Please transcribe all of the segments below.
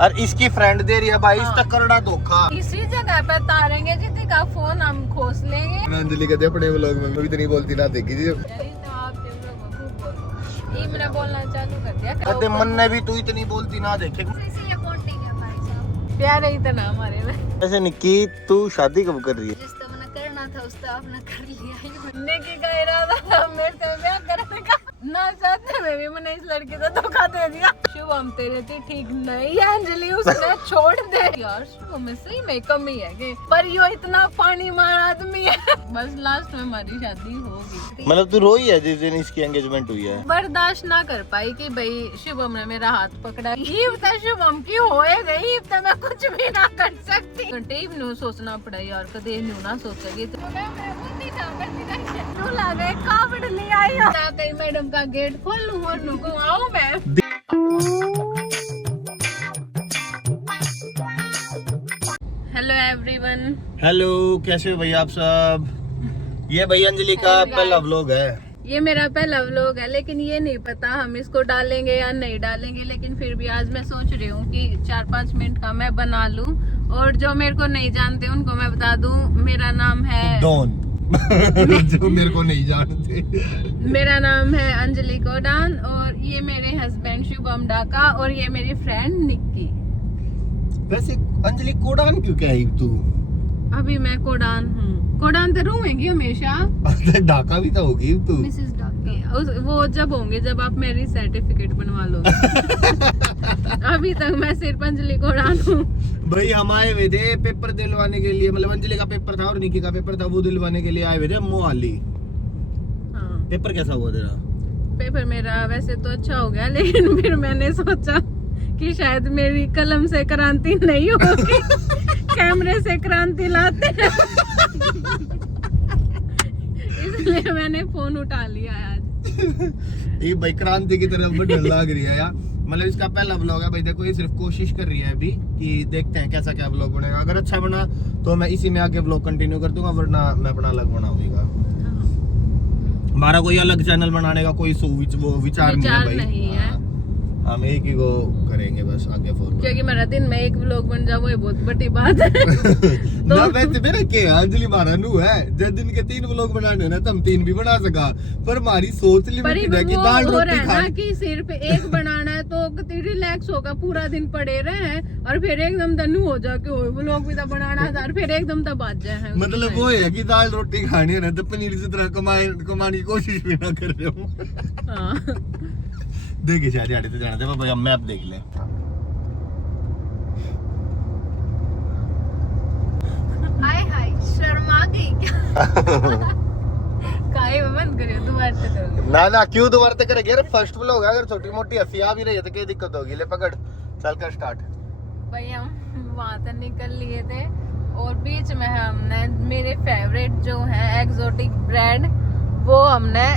और इसकी फ्रेंड दे रही है भाई, इसका करड़ा धोखा। इसी जगह पे तारेंगे जितनी का फोन हम खोस लेंगे। अंजलि कहते अपने व्लॉग में मैं इतनी बोलती ना देखी जी। ये मैंने बोलना चालू कर दिया। कहते मन ने भी तू इतनी बोलती ना देखे। प्यार है इतना हमारे में। ऐसे निक्की तू शादी कब कर रही है? जिस तरह करना था उस तरह आपने कर लिया। नेकी का इरादा था मेरे से ब्याह करने का, ना चाहते हुए भी मैंने इस लड़के को धोखा दे दिया। शुभम तेरे थी ठीक नहीं है अंजलि, उसने छोड़ दे। यार शुभम में सही में कमी है कि पर यो इतना पानी मार आदमी है। बस लास्ट में हमारी शादी होगी। मतलब तू रोई है जिस दिन इसकी एंगेजमेंट हुई है? बर्दाश्त ना कर पाई कि भाई शुभम ने मेरा हाथ पकड़ा। ये तो शुभम की होए गई, तो मैं कुछ भी ना कर सकती। टेप न्यू सोचना पड़ा यार, कदे न्यू ना सोचेगी तो कावड़ ले आई ना कहीं मैडम का गेट खोल लूं और नु को आऊं मैं। Hello everyone. हेलो, कैसे हो भाई आप सब? ये भाई अंजलि का पहला व्लॉग है। ये मेरा पहला व्लॉग है, लेकिन ये नहीं पता हम इसको डालेंगे या नहीं डालेंगे। लेकिन फिर भी आज मैं सोच रही हूँ कि 4-5 मिनट का मैं बना लूं, और जो मेरे को नहीं जानते उनको मैं बता दूं मेरा नाम है डॉन। जो मेरे को नहीं जानते, मेरा नाम है अंजलि कोडान, और ये मेरे हस्बैंड शुभम डाका, और ये मेरी फ्रेंड निक्की। वैसे अंजलि कोडान क्यों कही तू? अभी मैं कोडान हूँ। कोडान तो रहूंगी हमेशा। ढाका भी तो होगी तू। मिसेस डॉक्टर वो जब होंगे जब आप मेरी सर्टिफिकेट बनवा लोगे। अभी तक मैं सिर्फ अंजलि कोडान हूँ। भाई हम आए हुए थे पेपर दिलवाने के लिए, मतलब अंजलि का पेपर था और निकी का पेपर था, वो दिलवाने के लिए आए हुए थे मोहाली। हाँ। पेपर कैसा हुआ तेरा? पेपर मेरा वैसे तो अच्छा हो गया, लेकिन फिर मैंने सोचा कि शायद मेरी कलम से क्रांति नहीं होगी, कैमरे से क्रांति लाते हैं। इसलिए मैंने फोन उठा लिया आज। ये भाई क्रांति की तरफ बढ़ने लग रही है यार। मतलब इसका पहला व्लॉग है भाई, देखो ये सिर्फ कोशिश कर रही है अभी कि देखते हैं कैसा क्या व्लॉग बनेगा। अगर अच्छा बना तो मैं इसी में आगे व्लॉग कंटिन्यू कर दूंगा, वरना मैं अपना अलग बनाऊंगा। हमारा कोई अलग चैनल बनाने का कोई विचार नहीं है भाई। हम एक ही को करेंगे बस आगे फॉरवर्ड, क्योंकि मेरा दिन में एक व्लॉग बन जाए वो बहुत बड़ी बात है। तो ना वैसे मेरा क्या अंजलि मारा नू है, जब दिन के 3 व्लॉग बनाने ना तो हम 3 भी बना सका, पर हमारी सोच लिमिटेड है कि दाल रोटी खाना कि सिर्फ एक बनाना है तो कितनी रिलैक्स होगा, पूरा दिन पड़े रहे और फिर एकदम तनु हो जा के व्लॉग भी तो बनाना है और फिर एकदम तो बात जाए। मतलब वो है कि दाल रोटी खानी है ना तो पनीर से तरह कमाने की कोशिश भी ना कर रहे हो। देखिए शायद यार जाना था भाई, हम मैप देख लें। हाय हाय शर्मा गई क्या? काहे बंद करियो दोबारा से करोगे? ना क्यों दोबारा तक करेंगे यार, फर्स्ट व्लॉग है, अगर छोटी मोटी हंसी आ भी रही है तो क्या दिक्कत होगी। ले पकड़, चल कर स्टार्ट। भाई हम वहां तक निकल लिए थे और बीच में हमने मेरे फेवरेट जो है एग्जोटिक ब्रांड वो हमने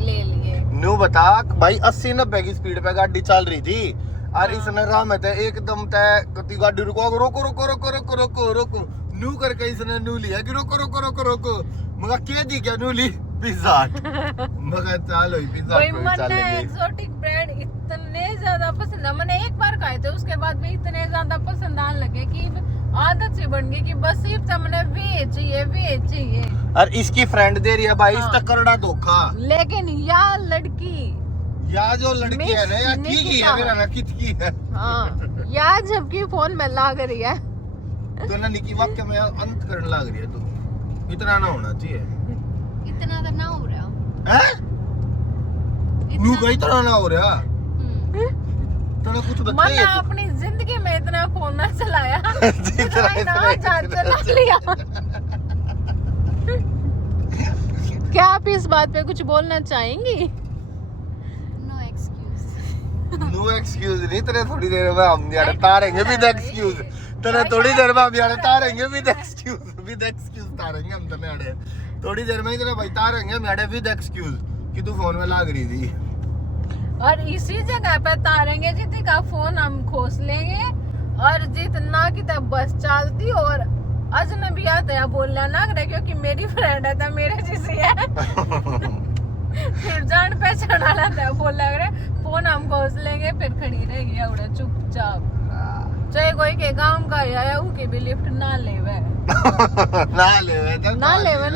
ले लिए। न्यू बता भाई 80-90 की स्पीड पे गाड़ी चल रही थी और इसने राह में थे एकदम तय गति गाड़ी रुको रोको रोको रोको रोको रोको रोको न्यू करके इसने न्यू लिया कि रोको रोको रोको रोको। मगर क्या दी क्या न्यू ली? पिज्जा। मगर चलो पिज्जा कोई चलेगी। एग्जोटिक ब्रांड इतने ज्यादा पसंद है, मैंने एक बार खाए थे उसके बाद भी इतने ज्यादा पसंद आने लगे कि आदत से बन गई कि बस सिर्फ हमने वे चाहिए। और इसकी फ्रेंड दे रही है भाई, इसका करड़ा धोखा। लेकिन या लड़की या जो लड़की है ना या की है मेरा ना कितकी है। हाँ या जबकि फोन में लाग रही है तो ना निकी वाक्य में अंत करने लग रही है। तू इतना ना होना चाहिए, इतना तो ना हो रहा है नू गई इतना ना हो रहा। तो ना कुछ मैंने बताइए अपनी जिंदगी में इतना फोन ना चलाया जितना चला लिया। क्या आप इस बात पे कुछ बोलना चाहेंगी? No excuse. नो एक्सक्यूज नहीं, तेरे थोड़ी देर में हम यार तारेंगे विद एक्सक्यूज। तेरे थोड़ी देर में हम यार तारेंगे विद एक्सक्यूज तारेंगे हम तने आड़े थोड़ी देर में इतने भाई तारेंगे हम आड़े विद एक्सक्यूज कि तू फोन में लाग रही थी। और इसी जगह पे तारेंगे जितनी का फोन हम खोस लेंगे और जितना की तब बस चलती और अजनबी आता है बोलना ना करे क्योंकि मेरी फ्रेंड है तो मेरे जैसी है। फिर जान पहचान वाला था बोला करे फोन हम खोस लेंगे फिर खड़ी रहेगी उड़ा चुपचाप। चाहे कोई के काम का आया वो के भी लिफ्ट ना लेवे ना लेवे तो ना लेवे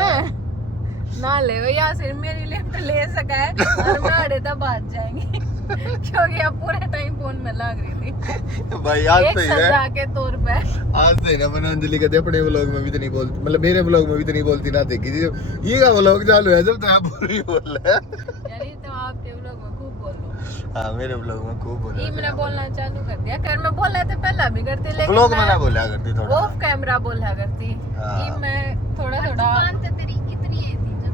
ना लेवे या सिर्फ मेरी लिफ्ट ले सका है और मैं अड़े तक भाग जाएंगी क्योंकि अब पूरे टाइम फोन में लग रही थी भाई आज एक तो है सजा के तौर पे आज से ना मैंने अंजलि कहते अपने व्लॉग में भी तो नहीं बोलती, मतलब मेरे व्लॉग में भी तो नहीं बोलती ना देखी थी। ये का व्लॉग चालू है जब तो आप पूरी बोल रहे हैं। यानी तो आपके व्लॉग में खूब बोलो। हाँ मेरे व्लॉग में खूब बोल ये मैंने बोलना चालू कर दिया, कर मैं बोला था पहला भी करती लेकिन व्लॉग में ना बोला करती थोड़ा ऑफ कैमरा बोला करती। हाँ। ये मैं थोड़ा जुबान तो तेरी इतनी है थी जब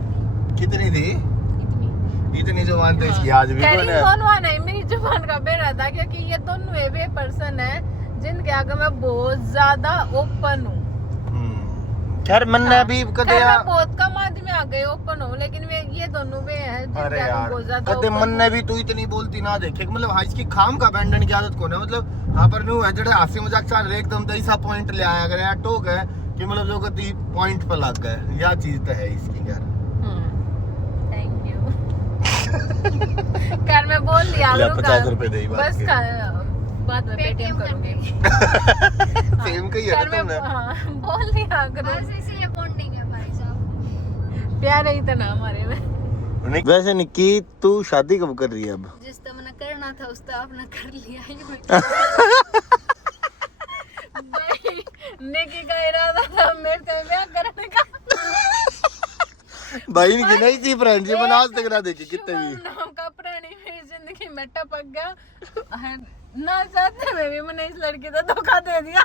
कितनी थी इतनी इतनी जुबान तो इसकी आज भी कौन है। दोनों नहीं मेरी जुबान का बेरा था क्योंकि ये दोनों वे पर्सन है जिनके आगे मैं बहुत ज्यादा ओपन हूँ। खैर मैंने भी कदे मैं बहुत कम आदमी आगे ओपन हूँ लेकिन वे ये दोनों वे हैं अरे जिनके आगे यार बहुत ज्यादा कदे open मन ने हूँ। भी तू इतनी बोलती ना देखे कि मतलब हाँ इसकी खाम का बैंडन की आदत कौन है, मतलब यहाँ पर न्यू है जड़े हास्य मजाक चल रहे एकदम तो ऐसा पॉइंट ले आया अगर यार टोक है कि मतलब जो कति पॉइंट पे लग गए, यह चीज तो है इसकी। यार थैंक यू कर मैं बोल दिया ले, करूँ 50 रुपए दे बस बाद में पेटीएम करूंगी सेम का ही है कर ना मैं तुमने बोल दिया करूँ बस इसीलिए बॉन्डिंग है भाई साहब। प्यार ही था ना हमारे में। वैसे निक्की तू शादी कब कर रही है अब? जिस तो मैंने करना था उस तो आपने कर लिया ही नेकी का इरादा था मेरे से ब्याह करने का। भाई नहीं नहीं थी फ्रेंडशिप बना आज तक ना देखी कितने भी नाम का प्राणी मेरी जिंदगी में टपक गया ना चाहते हुए भी मैंने इस लड़की को धोखा दे दिया।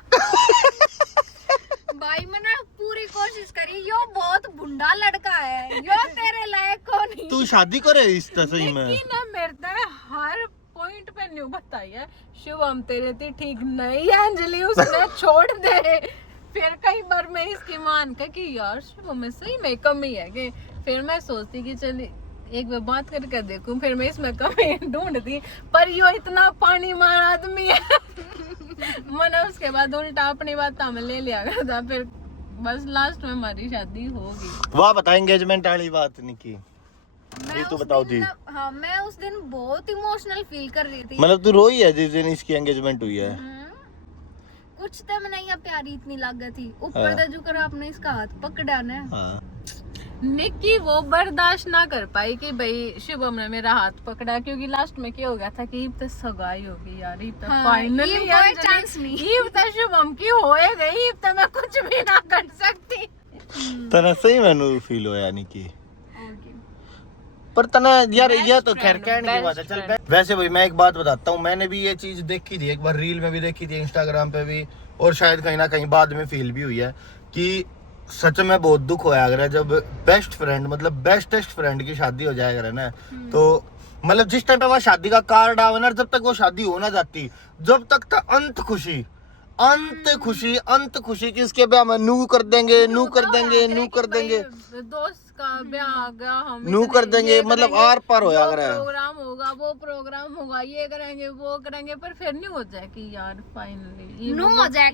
भाई मैंने पूरी कोशिश करी, यो बहुत भुंडा लड़का है, यो तेरे लायक को नहीं। तू शादी करे इस सही में लेकिन ना मेरे तो हर पॉइंट पे न्यू बताई है शुभम तेरे थी ठीक नहीं है अंजलि उसने छोड़ दे। फिर कई बार मैं इसकी मान का कि यार शुभम में सही में कमी है कि फिर मैं सोचती कि चल एक बार बात करके देखूं, फिर मैं इसमें कमी ढूंढती पर यो इतना पानी मार आदमी है मैंने उसके बाद उल्टा अपनी बात में ले लिया था। फिर बस लास्ट में हमारी शादी होगी। वाह बता एंगेजमेंट वाली बात निक्की ये तो बताओ जी। हाँ मैं उस दिन बहुत इमोशनल फील कर रही थी। मतलब तू रोई है जिस दिन इसकी एंगेजमेंट हुई है? कुछ तो मैंने यहाँ प्यारी इतनी लग गई थी ऊपर तो जो कर आपने इसका हाथ पकड़ा ना। हाँ निक्की वो बर्दाश्त ना कर पाई कि भाई शुभम ने मेरा हाथ पकड़ा क्योंकि लास्ट में क्या हो गया था कि ईब तो सगाई होगी यार, ईब तो फाइनली चांस नहीं, ईब तो शुभम की होए गई, ईब तो मैं कुछ भी ना कर सकती। तना सही मैंने फील होया निक्की पर तना यार ये तो खैर कहने की बात है। चल वैसे भाई मैं एक बात बताता हूँ, मैंने भी ये चीज देखी थी एक बार रील में भी देखी थी इंस्टाग्राम पे भी और शायद कहीं ना कहीं बाद में फील भी हुई है कि सच में बहुत दुख होया अगर जब बेस्ट फ्रेंड मतलब बेस्टेस्ट फ्रेंड की शादी हो जाएगा अगर ना तो मतलब जिस टाइम पे वह शादी का कार्ड आवे ना जब तक वो शादी हो ना जाती जब तक था अंत खुशी कि इसके ब्याह में नू कर देंगे दोस्त का ब्याह आ गया हम नू कर देंगे मतलब आर पार होया अगर प्रोग्राम होगा वो प्रोग्राम होगा ये करेंगे वो करेंगे पर फिर नहीं हो जाए कि यार फाइनली नो हो जाए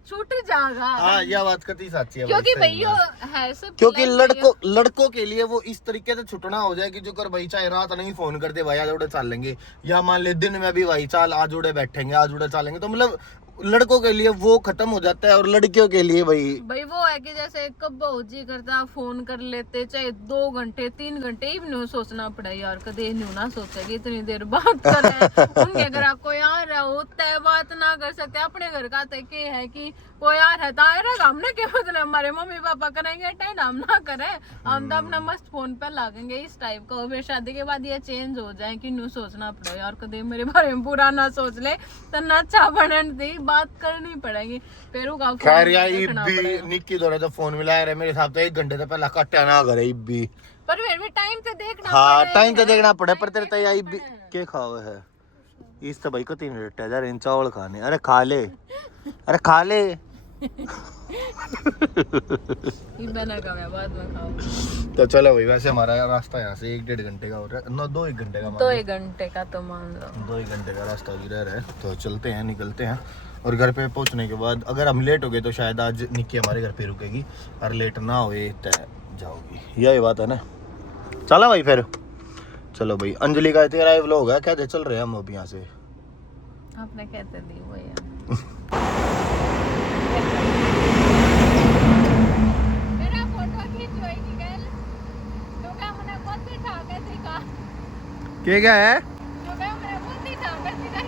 छूट जाएगा। हाँ यह बात कती सच्ची है क्योंकि भैया है सब क्योंकि लड़कों के लिए वो इस तरीके से छुटना हो जाए कि जो कर भाई चाहे रात नहीं फोन करते भाई आज उड़े चल लेंगे या मान ले दिन में भी भाई चाल आज उड़े बैठेंगे आज उड़े चलेंगे तो मतलब लड़कों के लिए वो खत्म हो जाता है और लड़कियों के लिए भाई वो है कि जैसे कब जी करता फोन कर लेते चाहे 2 घंटे 3 घंटे ही नहीं सोचना पड़ा यार कदे नहीं ना सोचेगी इतनी देर बात करे उनके घर कोई आ रहा होता है बात ना कर सकते अपने घर का तो क्या है कि कोई आ रहा था आएगा हमने क्या मतलब हमारे मम्मी पापा करेंगे टाइम हम ना करें हम तो अपना मस्त फोन पर लागेंगे इस टाइप का। फिर शादी के बाद ये चेंज हो जाए कि न्यू सोचना पड़ा यार कदे मेरे बारे में पूरा ना सोच ले तो ना अच्छा बनने दी बात करनी पड़ेगी। फिर खैर यार भी निक्की दौरे तो फोन मिला रहे मेरे हिसाब से 1 घंटे से पहले कट्टा ना करे भी पर फिर भी टाइम तो देखना हाँ टाइम तो देखना पड़े पर तेरे तैयारी भी क्या खाओ है इस तो भाई को 3 मिनट है इन चावल खाने अरे खा ले बाद में खाओ। तो चलो भाई वैसे हमारा रास्ता यहाँ से 1-1.5 घंटे का हो रहा है 2-1 घंटे का 2-1 घंटे का तो मान लो 2-1 घंटे का रास्ता अभी रह रहा है तो चलते हैं निकलते हैं और घर पे पहुंचने के बाद अगर हम लेट हो गए तो शायद आज निक्की हमारे घर पे रुकेगी और लेट ना हुए तो जाओगी यही बात है ना। चलो भाई फिर चलो भाई अंजलि का तेरा व्लॉग है क्या चल रहे हैं हम अब यहाँ से आपने कहते दी वो यार मेरा फोटो खींचवाएगी गल तो क्या मैंने बहुत ही ठाके दिखा क्या क्या है तो क्या मैंने बहुत ही ठाके दिखा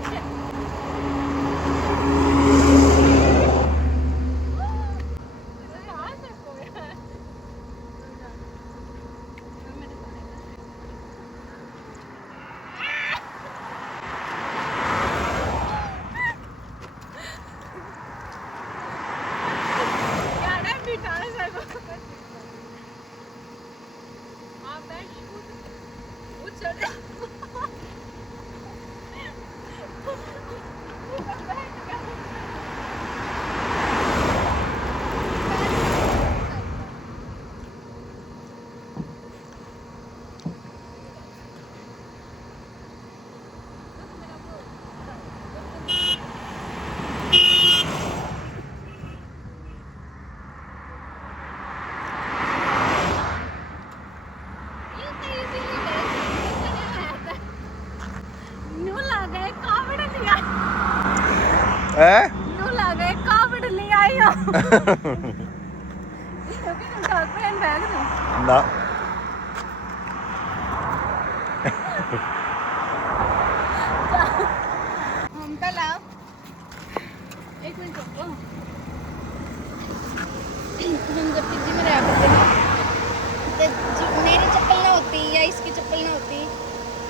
नू लगे कावड़ ले आई हो इसको भी तुम गर्लफ्रेंड बैग दो ना हम कल आओ एक मिनट रुको हम जब पीजी में रहा करते ना तो मेरी चप्पल ना होती या इसकी चप्पल ना होती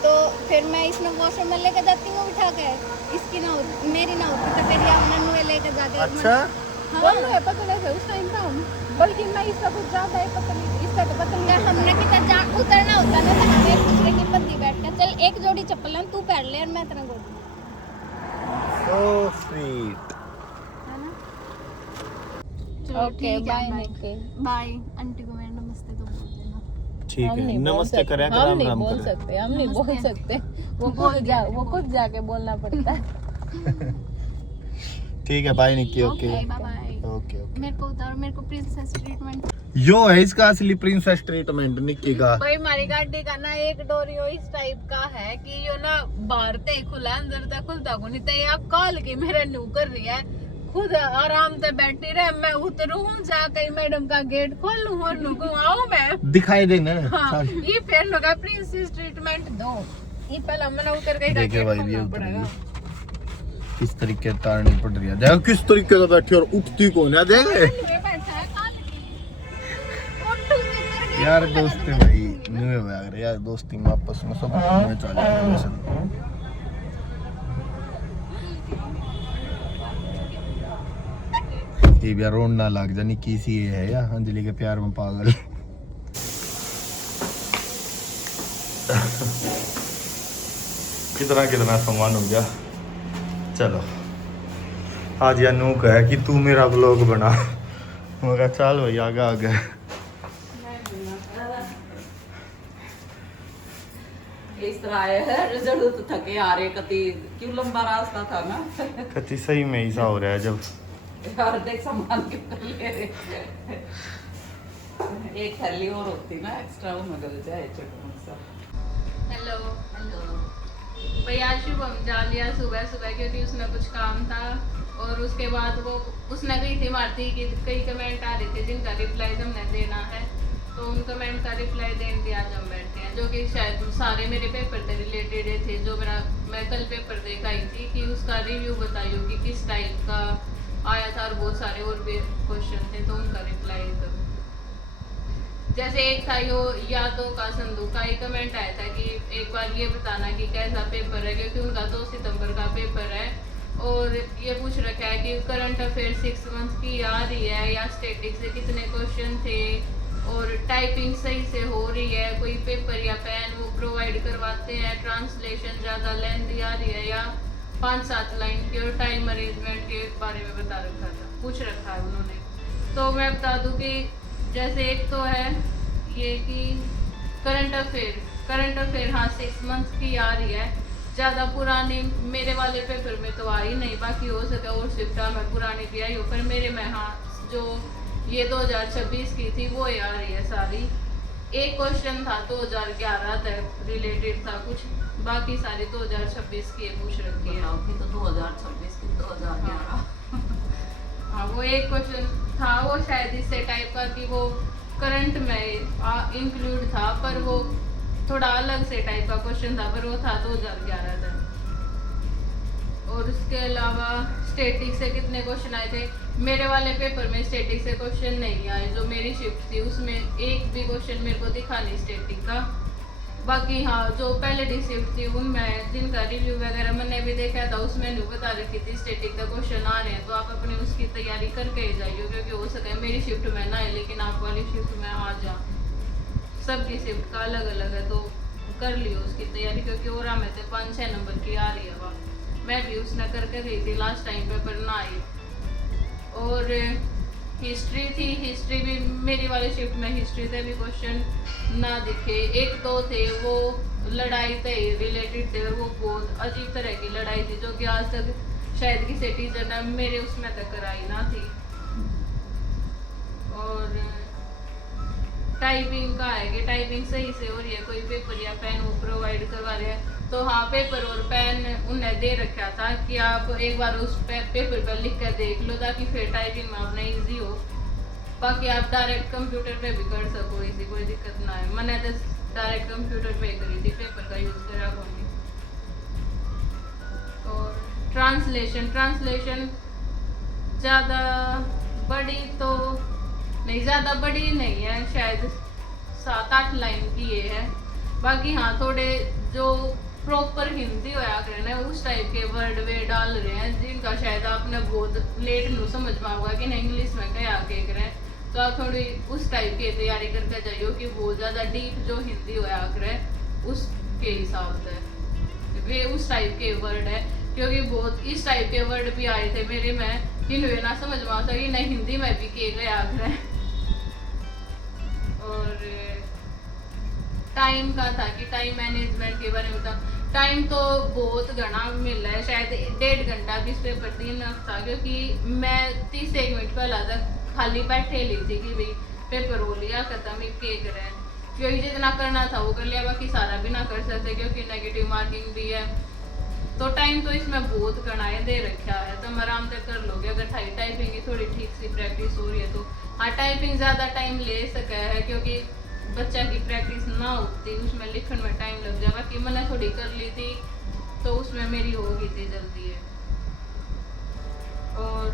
तो फिर मैं इसमें वॉशरूम में लेकर जाती हूँ उठा के इसकी ना होती मेरी ना होती तो फिर या हमने लेकर जाके अच्छा बोल लो पतले से उस टाइम का हम बल्कि मैं इसका कुछ ज्यादा है पतली इसका तो पतली या हमने कितना जा उतरना होता ना तो हमें एक दूसरे की पत्ती बैठ कर चल एक जोड़ी चप्पल तू पहन ले और मैं तेरा गोद सो स्वीट है ना okay bye Nikhil bye aunty को मेरा नमस्ते तो बोल देना ठीक हम है नहीं बोल नमस्ते सकते, करें हम राम नहीं राम बोल करें सकते हम नहीं बोल नमस्ते। सकते वो खुद जाके बोलना पड़ता है ठीक है bye Nikki okay bye bye okay okay मेरे को उतार मेरे को प्रिंसेस ट्रीटमेंट यो है इसका असली प्रिंसेस ट्रीटमेंट निक्की का भाई हमारी गाड़ी का ना एक डोरियो इस टाइप का है कि यो ना बाहर ते खुला अंदर तक खुलता को नहीं तो ये कॉल की मेरा न्यू कर रही है खुद आराम से बैठी रहे मैं उतरू जाके मैडम का गेट खोलूं और नुकू आऊं मैं दिखाई देना हाँ ये फिर लगा प्रिंसेस ट्रीटमेंट दो ये पहले मैंने उतर के देखिए भाई ये उतर गई किस तरीके से तारनी पड़ रही है देखो किस तरीके से बैठी और उठती कौन है देखे यार दोस्ती भाई न्यू है यार दोस्ती में आपस में सब में चल रहा है ये भी रोड ना लग जानी किसी है या अंजलि के प्यार में पागल कितना कितना सामान हो गया चलो आज यानू कहे कि तू मेरा ब्लॉग बना मगर चल भाई आगे आगे इस तरह आए है रिजल्ट तो थके आ रहे कति क्यों लंबा रास्ता था ना कति सही में ऐसा हो रहा है जब यार देख सामान क्यों कर ले रहे एक थैली और होती ना एक्स्ट्रा वो मगर जाए चटनी सा हेलो हेलो भाई आज शुभम जा लिया सुबह सुबह क्योंकि उसमें कुछ काम था और उसके बाद वो उसने कही थी मारती कि कई कमेंट आ रहे थे जिनका रिप्लाई हमने देना है तो उन कमेंट का रिप्लाई देने के आज हम बैठे हैं जो कि शायद सारे मेरे पेपर से रिलेटेड थे जो मैं कल पेपर देख आई थी कि उसका रिव्यू बताइयो कि किस टाइप का आया था और बहुत सारे और भी क्वेश्चन थे तो उनका रिप्लाई करूँ जैसे एक था यो यादों का संदूक का एक कमेंट आया था कि एक बार ये बताना कि कैसा पेपर है क्योंकि उनका 2 सितंबर का पेपर है और ये पूछ रखा है कि करंट अफेयर 6 मंथ की आ रही है या स्टैटिक से कितने क्वेश्चन थे और टाइपिंग सही से हो रही है कोई पेपर या पेन वो प्रोवाइड करवाते हैं ट्रांसलेशन ज़्यादा लेंथी आ रही है या 5-7 लाइन की और टाइम अरेंजमेंट के बारे में बता रखा था पूछ रखा है उन्होंने तो मैं बता दूं कि जैसे एक तो है ये कि करंट अफेयर हाँ 6 मंथ की आ रही है ज़्यादा पुरानी मेरे वाले पेपर में तो आ ही नहीं बाकी हो सके और शिफ्ट में पुरानी भी आई हो पर मेरे में हाँ जो ये 2026 की थी वो आ रही है सारी एक क्वेश्चन था 2011 तक रिलेटेड था कुछ बाकी सारे 2026 की पूछ रखी है। बताओ कि तो 2026 की 2011। हाँ वो एक क्वेश्चन था वो शायद इससे टाइप का कि वो करंट में इंक्लूड था, पर वो थोड़ा अलग से टाइप का क्वेश्चन था, पर वो था 2011 तक। और उसके अलावा स्टैटिक से कितने क्वेश्चन आए थे? मेरे वाले पेपर में स्टैटिक से क्वेश्चन नहीं आए। जो मेरी शिफ्ट थी उसमें एक भी क्वेश्चन मेरे को दिखा नहीं स्टैटिक का। बाकी हाँ जो पहले डी शिफ्ट थी उनमें जिनका रिव्यू वगैरह मैंने भी देखा था उसमें नहीं बता रखी थी स्टैटिक का क्वेश्चन आ रहे हैं, तो आप अपनी उसकी तैयारी करके ही जाइए, क्योंकि हो सके मेरी शिफ्ट में ना है लेकिन आप वाली शिफ्ट में आ जा। सबकी शिफ्ट का अलग अलग है, तो कर लियो उसकी तैयारी, क्योंकि और में तो 5-6 नंबर की आ रही है वहाँ। मैं भी उसने करके गई थी लास्ट टाइम पे, पर ना आई। और हिस्ट्री थी, हिस्ट्री भी मेरी वाली शिफ्ट में हिस्ट्री से भी क्वेश्चन ना दिखे। 1-2 थे वो लड़ाई से रिलेटेड थे, और वो बहुत अजीब तरह की लड़ाई थी जो कि आज तक शायद किसी टीचर ने मेरे उसमें तक कराई ना थी। और टाइपिंग का है कि टाइपिंग सही से हो रही है, कोई पेपर या पेन वो प्रोवाइड करवा रहे हैं। तो हाँ पेपर और पेन उन्हें दे रखा था कि आप एक बार उस पेपर पर लिख कर देख लो ताकि फिर टाइपिंग में अपना ईजी हो। बाकी आप डायरेक्ट कंप्यूटर पे भी कर सको, इसी कोई दिक्कत ना है। मैंने तो डायरेक्ट कंप्यूटर पे करी थी, पेपर का यूज़ करा होंगी। और ट्रांसलेशन ज़्यादा बड़ी तो नहीं, ज़्यादा बड़ी नहीं है, शायद 7-8 लाइन की ये है। बाकी हाँ थोड़े जो प्रॉपर हिंदी होया करने उस टाइप के वर्ड वे डाल रहे हैं जिनका शायद आपने बहुत लेट नु समझ पाओगा कि नहीं इंग्लिश में क्या आके करें, तो आप थोड़ी उस टाइप की तैयारी करके जाइए कि बहुत ज़्यादा डीप जो हिंदी होया करे उसके हिसाब से वे उस टाइप के वर्ड है, क्योंकि बहुत इस टाइप के वर्ड भी आए थे मेरे में कि ना समझ में आता कि नहीं हिंदी में भी किए गए आकर। और टाइम का था कि टाइम मैनेजमेंट के बारे में था। टाइम तो बहुत घना मिल रहा है, शायद 1.5 घंटा भी इस पेपर 3 था, क्योंकि मैं 30 से 1 मिनट पहला तक खाली बैठे ली थी कि भाई पेपर हो लिया खत्म ही के करें, क्योंकि जितना करना था वो कर लिया, बाकी सारा भी ना कर सकते क्योंकि नेगेटिव मार्किंग भी है। तो टाइम तो इसमें बहुत कड़ाई दे रखा है, तो हम आराम से कर लोगे अगर टाइपिंग की थोड़ी ठीक सी प्रैक्टिस हो रही है तो। हाँ टाइपिंग ज़्यादा टाइम ले सका है क्योंकि बच्चा की प्रैक्टिस ना होती उसमें लिखने में टाइम लग जाएगा, कि मैंने थोड़ी कर ली थी तो उसमें मेरी हो गई थी जल्दी है। और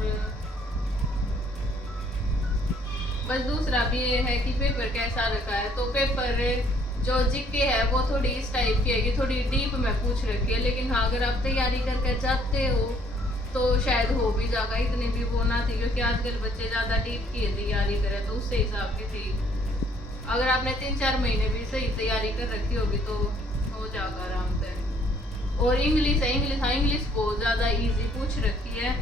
बस दूसरा भी ये है कि पेपर कैसा रखा है, तो पेपर जो जीके है वो थोड़ी इस टाइप की है कि थोड़ी डीप में पूछ रखी है, लेकिन हाँ अगर आप तैयारी करके जाते हो तो शायद हो भी जाएगा, इतनी भी वो ना थी क्योंकि आजकल बच्चे ज़्यादा डीप की तैयारी करें तो उससे हिसाब की थी। अगर आपने 3-4 महीने भी सही तैयारी कर रखी होगी तो हो जाएगा आराम से। और इंग्लिश है, इंग्लिश बहुत ज़्यादा इजी पूछ रखी है,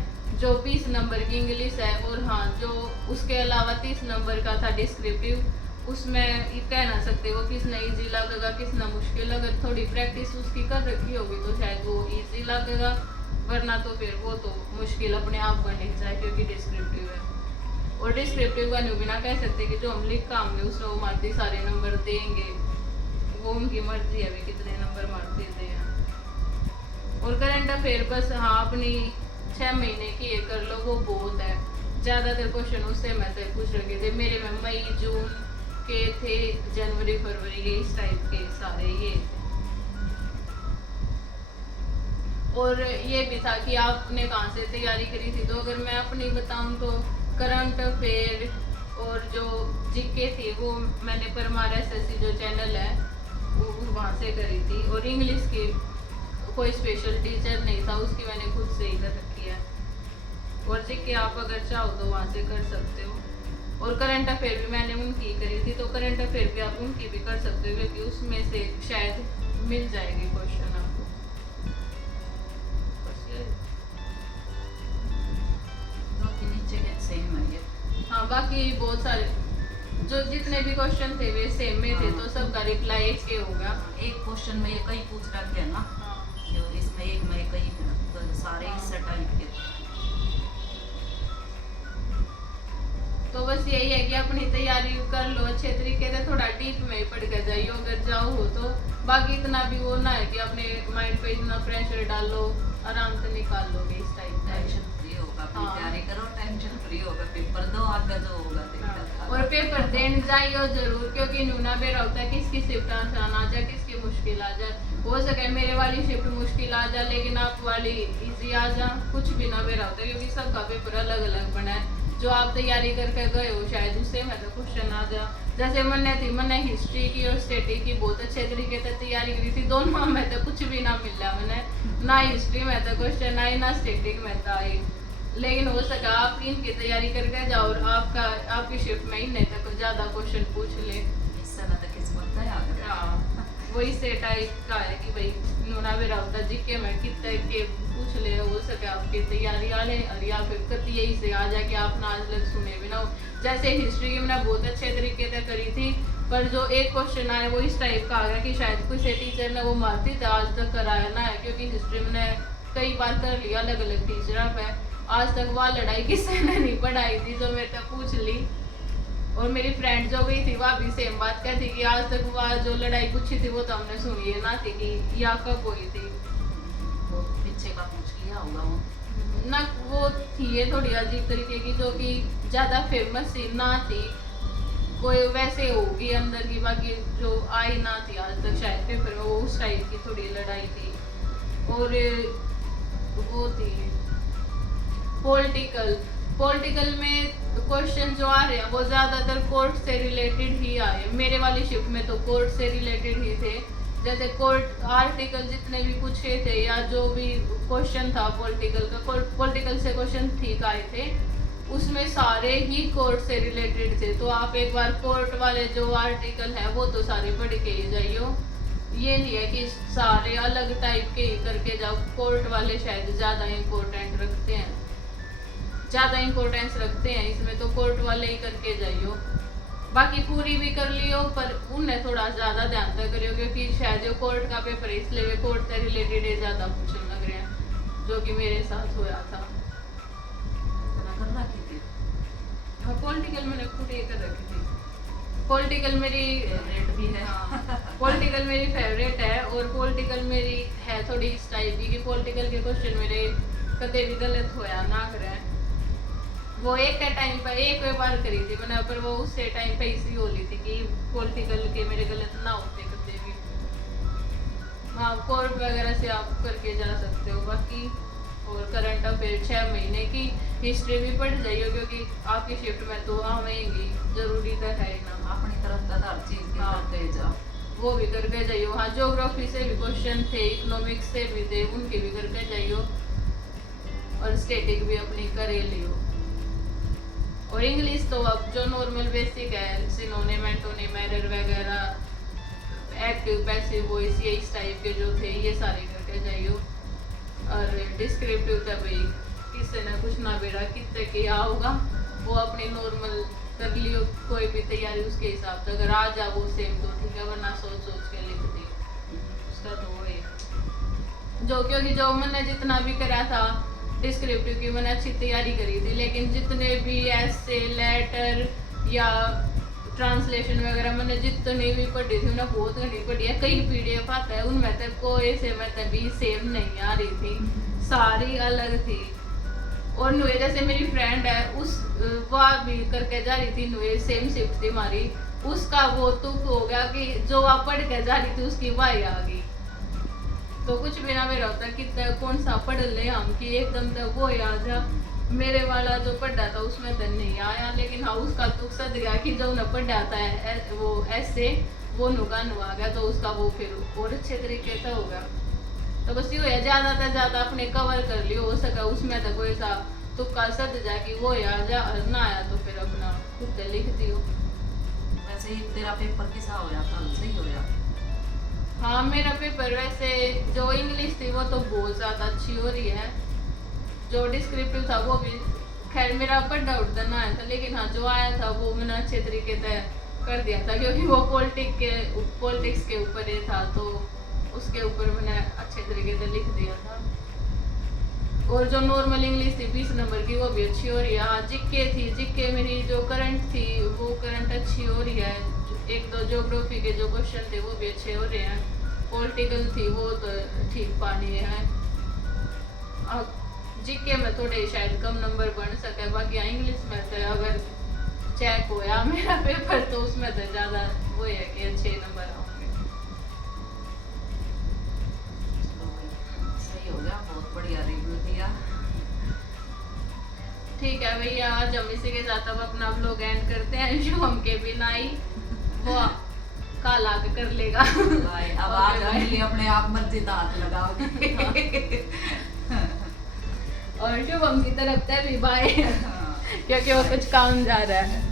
जो 20 नंबर की इंग्लिश है। और हाँ जो उसके अलावा 30 नंबर का था डिस्क्रिप्टिव, उसमें ये कह ना सकते वो किसने इजी लगेगा किसने मुश्किल। अगर थोड़ी प्रैक्टिस उसकी कर रखी होगी तो शायद वो इजी लगेगा, वरना तो फिर वो तो मुश्किल अपने आप बन जाए क्योंकि डिस्क्रिप्टिव है। और डिस्क्रिप्टिव का न्यू भी ना कह सकते कि जो हम लिख का होंगे उसमें वो मारती सारे नंबर देंगे, वो उनकी मर्जी है भी कितने नंबर मारते हैं। और करंट अफेयर बस हाँ अपनी 6 महीने की ये कर लो वो बहुत है, ज़्यादातर क्वेश्चन उससे मैं से पूछ रखे थे। मेरे में मई जून के थे, जनवरी फरवरी के इस टाइप के सारे ये थे। और ये भी था कि आपने कहाँ से तैयारी करी थी, तो अगर मैं अपनी बताऊं तो करंट अफेयर और जो जीके थी वो मैंने परमार एसएससी जो चैनल है वो वहाँ से करी थी। और इंग्लिश की कोई स्पेशल टीचर नहीं था, उसकी मैंने खुद से ही कर रखी है। और जीके आप अगर चाहो तो वहाँ से कर सकते हो। और करंट अफेयर भी मैंने उनकी करी थी, तो करंट अफेयर भी आप उनकी भी कर सकते हो क्योंकि उसमें से शायद मिल जाएगी क्वेश्चन आपको। हाँ बाकी बहुत सारे जो जितने भी क्वेश्चन थे वे सेम में थे, तो सबका रिप्लाई एक के होगा। एक क्वेश्चन में ये कई पूछ रखे हैं ना, हाँ जो इसमें एक में कई तो सारे इस टाइप के। तो बस यही है कि अपनी तैयारी कर लो अच्छे तरीके से, थोड़ा डीप में पढ़ के जाइयो अगर जाओ हो तो। बाकी इतना भी वो ना है कि अपने माइंड पे इतना प्रेशर डालो, आराम से निकाल लोगे इस टाइप का। टेंशन फ्री होगा, अपनी हाँ। तैयारी करो, टेंशन फ्री होगा, पेपर दो, आगे जो होगा देखते हैं। और पेपर देने जाइयो जरूर, क्योंकि नूना बेरा होता है किसकी शिफ्ट आसान आ जाए, किसकी मुश्किल आ जाए। हो सके मेरे वाली शिफ्ट मुश्किल आ जाए लेकिन आप वाली इजी आ जा, कुछ भी ना बेरा होता है, क्योंकि सबका पेपर अलग अलग बना है। जो आप तैयारी करके गए हो शायद उससे मैं तो क्वेश्चन आ जा। जैसे मैंने हिस्ट्री की और स्टैटिक की बहुत अच्छे तरीके से तैयारी करी थी, दोनों में तो कुछ भी ना मिला मैंने, ना हिस्ट्री में तो क्वेश्चन आई ना स्टैटिक में तो आई। लेकिन हो सका आप इनकी तैयारी करके जाओ और आपकी शिफ्ट में इन्हें तक ज्यादा क्वेश्चन पूछ ले। इस समय तक किस्मत है आगे। हाँ, वही से टाइप का है कि भाई नूना भी रहता जीके में कितने के पूछ ले, हो सके आपकी तैयारी आ ले, और या फिर कति यही से आ जाए कि आप ना आज लग सुने भी ना हो। जैसे हिस्ट्री की मैंने बहुत अच्छे तरीके से करी थी, पर जो एक क्वेश्चन आया वो इस टाइप का आ गया कि शायद किसी टीचर ने वो मारती थी, आज तक कराया ना है, क्योंकि हिस्ट्री मैंने कई बार कर लिया अलग अलग टीचर पे, आज तक वह लड़ाई किसी ने नहीं पढ़ाई थी जो मेरे तक पूछ ली। और मेरी फ्रेंड जो गई थी वह भी सेम बात कहती कि आज तक वह जो लड़ाई पूछी थी वो तो हमने सुनी है ना थी कि या कब हुई थी। वो पीछे का पूछ लिया होगा वो। ना वो थी ये थोड़ी अजीब तरीके की, जो कि ज़्यादा फेमस थी ना थी, कोई वैसे होगी अंदर की, बाकी जो आई ना थी आज तक शायद पेपर में, वो उस टाइप की थोड़ी लड़ाई थी। और वो थी पॉलिटिकल में क्वेश्चन जो आ रहे हैं वो ज़्यादातर कोर्ट से रिलेटेड ही आए। मेरे वाली शिफ्ट में तो कोर्ट से रिलेटेड ही थे, जैसे कोर्ट आर्टिकल जितने भी पूछे थे या जो भी क्वेश्चन था पॉलिटिकल से क्वेश्चन ठीक आए थे, उसमें सारे ही कोर्ट से रिलेटेड थे। तो आप एक बार कोर्ट वाले जो आर्टिकल है वो तो सारे पढ़ के ही जाइयो, ये नहीं है कि सारे अलग टाइप के ही करके जाओ। कोर्ट वाले शायद ज़्यादा इम्पोर्टेंट रखते हैं, ज़्यादा इम्पोर्टेंस रखते हैं इसमें, तो कोर्ट वाले ही करके जाइयो। बाकी पूरी भी कर लियो पर उन्हें थोड़ा ज़्यादा ध्यान तक करियो, क्योंकि शायद जो कोर्ट का पेपर है इसलिए कोर्ट से रिलेटेड ही ज़्यादा पूछने लग रहे हैं, जो कि मेरे साथ हुआ था। कर रखी थी। हाँ, पॉलिटिकल मैंने खुद ही कर रखी थी। पॉलिटिकल मेरी फेवरेट भी है। पॉलिटिकल मेरी फेवरेट है, और पॉलिटिकल मेरी है थोड़ी इस टाइप की कि पॉलिटिकल के क्वेश्चन मेरे कदे भी गलत होया ना करें। वो एक टाइम पर एक बार करी थी मैंने, पर वो उससे टाइम पे इसी हो ली थी कि पॉलिटिकल के मेरे गलत ना होते कदे भी। हाँ, कोर्ट वगैरह से आप करके जा सकते हो। बाकी और करंट अफेयर 6 महीने की हिस्ट्री भी पढ़ जाइए, क्योंकि आपकी शिफ्ट में तो आवेंगी, जरूरी तो है ना। अपनी तरफ का हर चीज की हाँ। करते जाओ। वो भी करके जाइए। हाँ, ज्योग्राफी से भी क्वेश्चन थे, इकोनॉमिक्स से भी थे, उनके भी करके जाइयो, और स्टैटिक भी अपनी करे लियो। और इंग्लिश तो अब जो नॉर्मल बेसिक है, सिनोनिम एंटोनिम एरर वगैरह, एक्टिव पैसिव वॉइस, ये इस टाइप के जो थे ये सारे करके जाइयो। और डिस्क्रिप्टिव तो भाई किससे ना कुछ ना बेरा कितने क्या होगा, वो अपनी नॉर्मल कर लियो, कोई भी तैयारी उसके हिसाब से अगर आ जा वो सेम तो ठीक है, वरना सोच सोच के लिख दियो उसका तो वो है। जो क्योंकि जो मैंने जितना भी करा था डिस्क्रिप्टिव की मैंने अच्छी तैयारी करी थी, लेकिन जितने भी ऐसे लेटर या ट्रांसलेशन वगैरह मैंने जितनी भी पढ़ी थी मैंने बहुत घनी पढ़ी है। कई पीडीएफ आता है उनमें तो कोई से में तभी सेम नहीं आ रही थी, सारी अलग थी। और नुए जैसे मेरी फ्रेंड है उस वह भी करके जा रही थी, नुए सेम शिफ्ट थी हमारी, उसका वो तुक हो गया कि जो आप पढ़ के जा रही थी उसकी वाई आ गई। तो कुछ भी ना मेरा होता कि कौन सा पढ़ ले हम कि एकदम तक वो याद है। मेरे वाला जो पढ़ा था उसमें तो नहीं आया, लेकिन हाँ उसका तुक सद गया कि जो न पढ़ा था वो ऐसे वो नुका नुआ गया, तो उसका वो फिर और अच्छे तरीके से हो गया। तो बस यूँ है, ज़्यादा से ज़्यादा अपने कवर कर लियो, हो सका उसमें तो कोई सा तुक्का सद जा कि वो याद जा, ना आया तो फिर अपना खुद लिख दियो। वैसे ही तेरा पेपर किसा होया था, सही होया? हाँ, मेरा पेपर वैसे जो इंग्लिश थी वो तो बहुत ज़्यादा अच्छी हो रही है, जो डिस्क्रिप्टिव था वो भी खैर मेरा पढ़ा उड़ता ना आया था, लेकिन हाँ जो आया था वो मैंने अच्छे तरीके से कर दिया था, क्योंकि वो पॉलिटिक्स के ऊपर ही था, तो उसके ऊपर मैंने अच्छे तरीके से लिख दिया था। और जो नॉर्मल इंग्लिश थी 20 नंबर की वो भी अच्छी हो रही है। हाँ जीके थी, जीके मेरी जो करंट थी वो करंट अच्छी हो रही है। एक दो ज्योग्राफी के जो क्वेश्चन थे वो भी अच्छे हो रहे हैं। पॉलिटिकल थी वो तो ठीक पानी है। अब जीके में थोड़े शायद कम नंबर बन सके, बाकी इंग्लिश में तो अगर चेक होया मेरा पेपर तो उसमें तो ज़्यादा वो है कि अच्छे नंबर आएंगे। सही हो गया, बहुत बढ़िया रिव्यू दिया। ठीक है भैया, आज हम इसी के साथ अब अपना व्लॉग एंड करते हैं। शुभम के बिना ही वो काल आके कर लेगा। भाई अब आज अंजलि अपने आप मर्जी का हाथ लगाओगे। और शुभम की तरफ से भी बाय, क्योंकि वो कुछ काम जा रहा है।